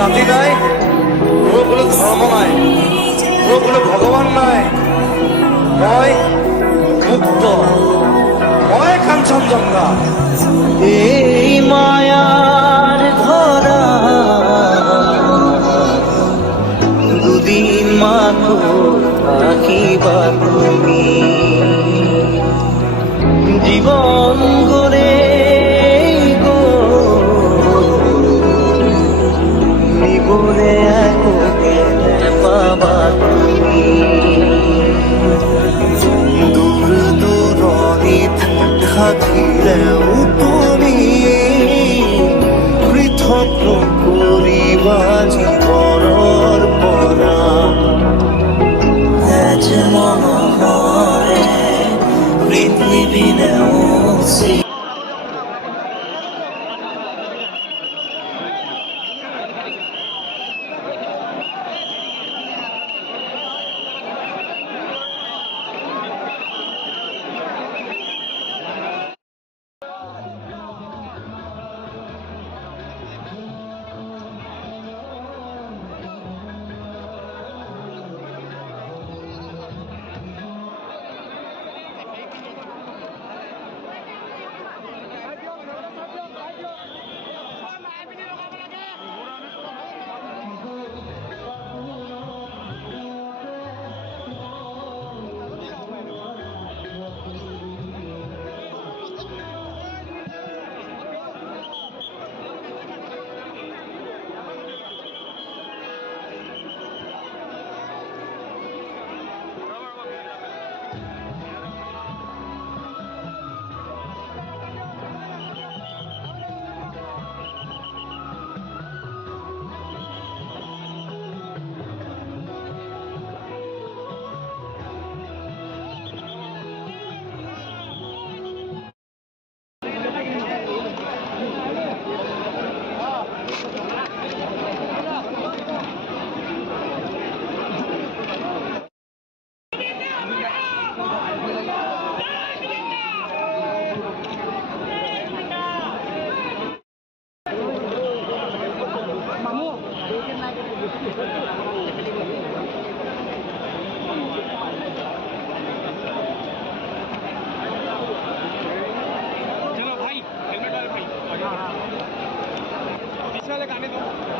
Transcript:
জাতি নাই, মোৰ কোনো ধৰ্ম নাই, মোৰ কোনো ভগৱান নাই। মই মুক্ত, মই কাঞ্চনজঙ্ঘা। এই মায়ার ধরা দুদিন মাত্র থাকিবা তুমি জীবন গড়ে গো নিবলে এককে পাবা তুমি দূর দূরণিত থাকিলেও তুমি পৃথক নকৰিবা জীৱনৰ পৰা এজ মনোহৰে পৃথিৱী নেওচি चलो भाई हेलमेट वाले भाई हाँ हाँ गाने दो